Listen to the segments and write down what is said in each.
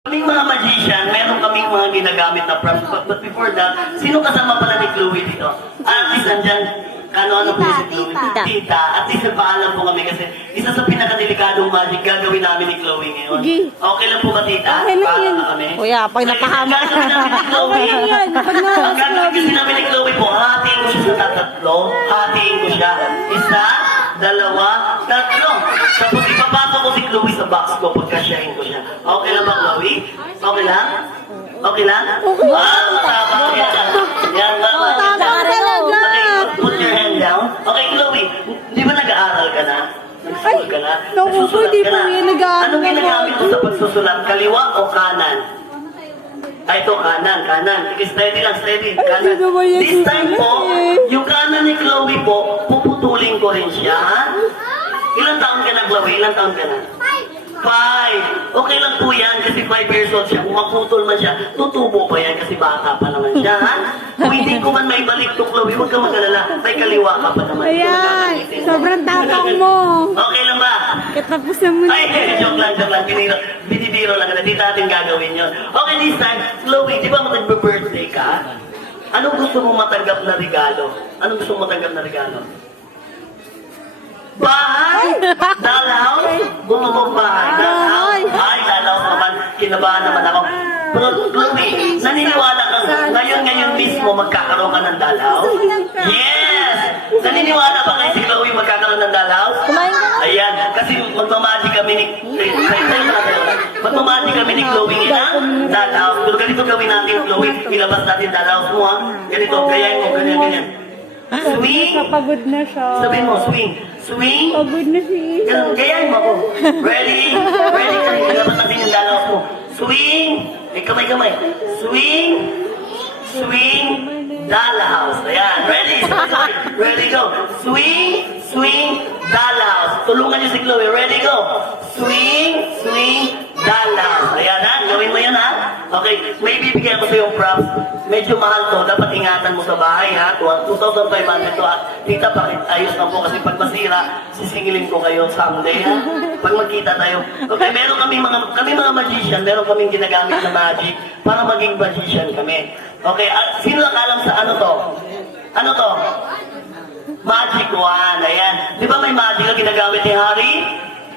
Kaming mga magician, meron kaming mga ginagamit na props. But before that, sino kasama pala ni Chloe dito? At least nandyan, ano po si Chloe? Tita. At least nagpaalam po kami kasi isa sa pinakadelikadong magic gagawin namin ni Chloe ngayon. Okay lang po ba, Tita? Okay lang yan. Kami? Kuya, pag napahama ka. Okay lang yan. Ang gagawin kasi namin ni Chloe po, hatiin ko siya sa tatlo. Hatiin ko siya. Isa, dalawa, tatlo. Tapos ipapasok ko si Chloe sa box ko pagkasyahin ko siya. Okay lang ba, Chloe? Okay lang? Okay lang? Matapang yan. Yan, Matapang talaga. Okay, put your hand down. Okay, Chloe, di ba nag-aaral ka na? Nag-school ka na? Naku, Nagsusulat di ka po na? yan, nag-aaral Anong ako. ginagamit mo sa pagsusulat? Kaliwa o kanan? Ay, ito, kanan. Sige, steady lang, steady. Kanan. hindi naman yan This time po, susulat eh. yung kanan ni Chloe po, puputulin ko rin siya, ha? Ilang taon ka na, Chloe? Ilang taon ka na? 5. Okay lang po yan kasi 5 years old siya. Kung maputol man siya, tutubo pa yan kasi bata pa naman siya, ha? Kung hindi ko man may balik to, Chloe, huwag ka mag-alala. May kaliwa ka pa naman. Ayan, sobrang tapang mo. Okay lang ba? Katapusan mo Ay, joke lang. Binibiro lang. Hindi natin gagawin yun. Okay, this time, Chloe, di ba mag-birthday ka? Anong gusto mo matanggap na regalo? Anong gusto mo matanggap na regalo? Bahay? Dalaw? Gusto mo bahay? Dalaw? Ay, dalaw naman. Kinabahan naman ako. Pero, Chloe, naniniwala ka ngayon mismo magkakaroon ka ng dalaw? Yes! Naniniwala ba kayo si Chloe magkakaroon ng dalaw? Kumain ka na? Ayan, kasi magmamagic kami ni... Magmamagic kami ni Chloe ng dalaw. Pero ganito gawin natin, Chloe. Ilabas natin dalaw mo, ha? Ganito, gayahin mo, ganyan. Swing! Kapagod na siya. Sabihin mo, swing. Swing. Pagod na si Isa. Gayahin mo ako. Ready? Ready ka rin. Ilabas natin yung dalaw mo. Swing. Ay, kamay. Swing. Swing. Dollhouse. Ayan. Ready? Ready, go. Swing. Swing. Dollhouse. Tulungan niyo si Chloe. Ready, go. Swing. Swing. Dollhouse. Ayan, ha? Gawin mo yan, ha? Okay. May bibigyan ko sa yung props. Medyo mahal to. Dapat ingatan mo sa bahay, ha? 2,500 to, ha? Tita, ayos lang po kasi pag masira, sisingilin ko kayo someday, ha? Pag magkita tayo. Okay, meron kami mga magician, meron kaming ginagamit na magic para maging magician kami. Okay, sino nakalam sa ano to? Ano to? Magic wand, ayan. Di ba may magic na ginagamit ni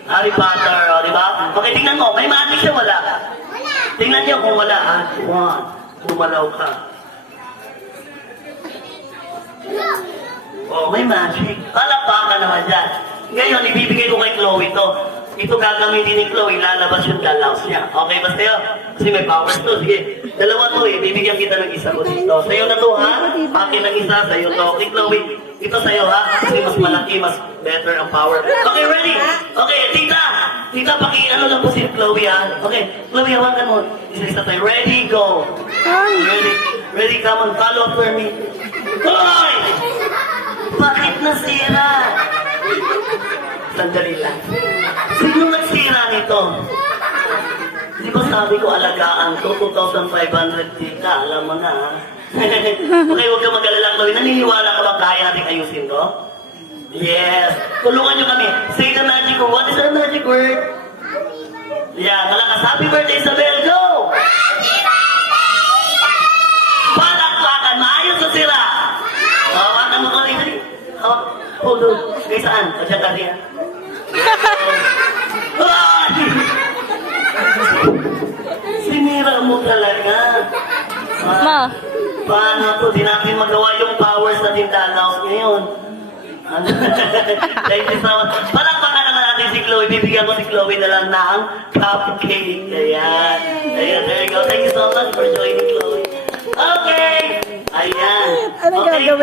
Harry Potter, o, di ba? Okay, tingnan mo, may magic siya, wala? Tingnan niyo kung wala, ha? One, dumalaw ka. Oh, may magic. Palakpakan naman dyan. Ngayon, ibibigay ko kay Chloe to. Ito gagamitin ni Chloe, lalabas yung dalaws niya. Okay ba sa'yo? Kasi may powers to. Sige, dalawa to eh. Bibigyan kita ng isa ko dito. Sa'yo na to, ha? Akin ng isa, sa'yo to. Okay, Chloe. Ito sa'yo, ha? Kasi mas malaki, mas better ang power. Okay, ready? Okay, tita! Tita, ano lang po si Chloe, ha? Okay, Chloe, hawakan mo. Isa-isa tayo. Ready, go! Ready, come on, follow for me. Hoy! Bakit nasira? Sandali lang. Sino nagsira nito? Di ba sabi ko alagaan to, 2,500 tita, alam mo na, ha? Okay, huwag ka mag-alala, Chloe. Naniniwala ka ba kaya natin ayusin to? Yes. Tulungan nyo kami. Say the magic word. What is the magic word? Yeah, malakas. Happy birthday, Isabel. Go! Palakpakan. Maayos sa sira. Hawakan mo ko rin. Hold on. Kaya saan? O siya kasi, ha? Sinira mo talaga. Ma. Paano to? Di natin magawa yung powers na dalaws ngayon. Thank you so much. Palakpakan naman natin si Chloe. Bibigyan ko si Chloe na lang ng cupcake. Ayan. Ayan, there you go. Thank you so much for joining, Chloe. Okay. Ayan. Ano Okay. gagawin?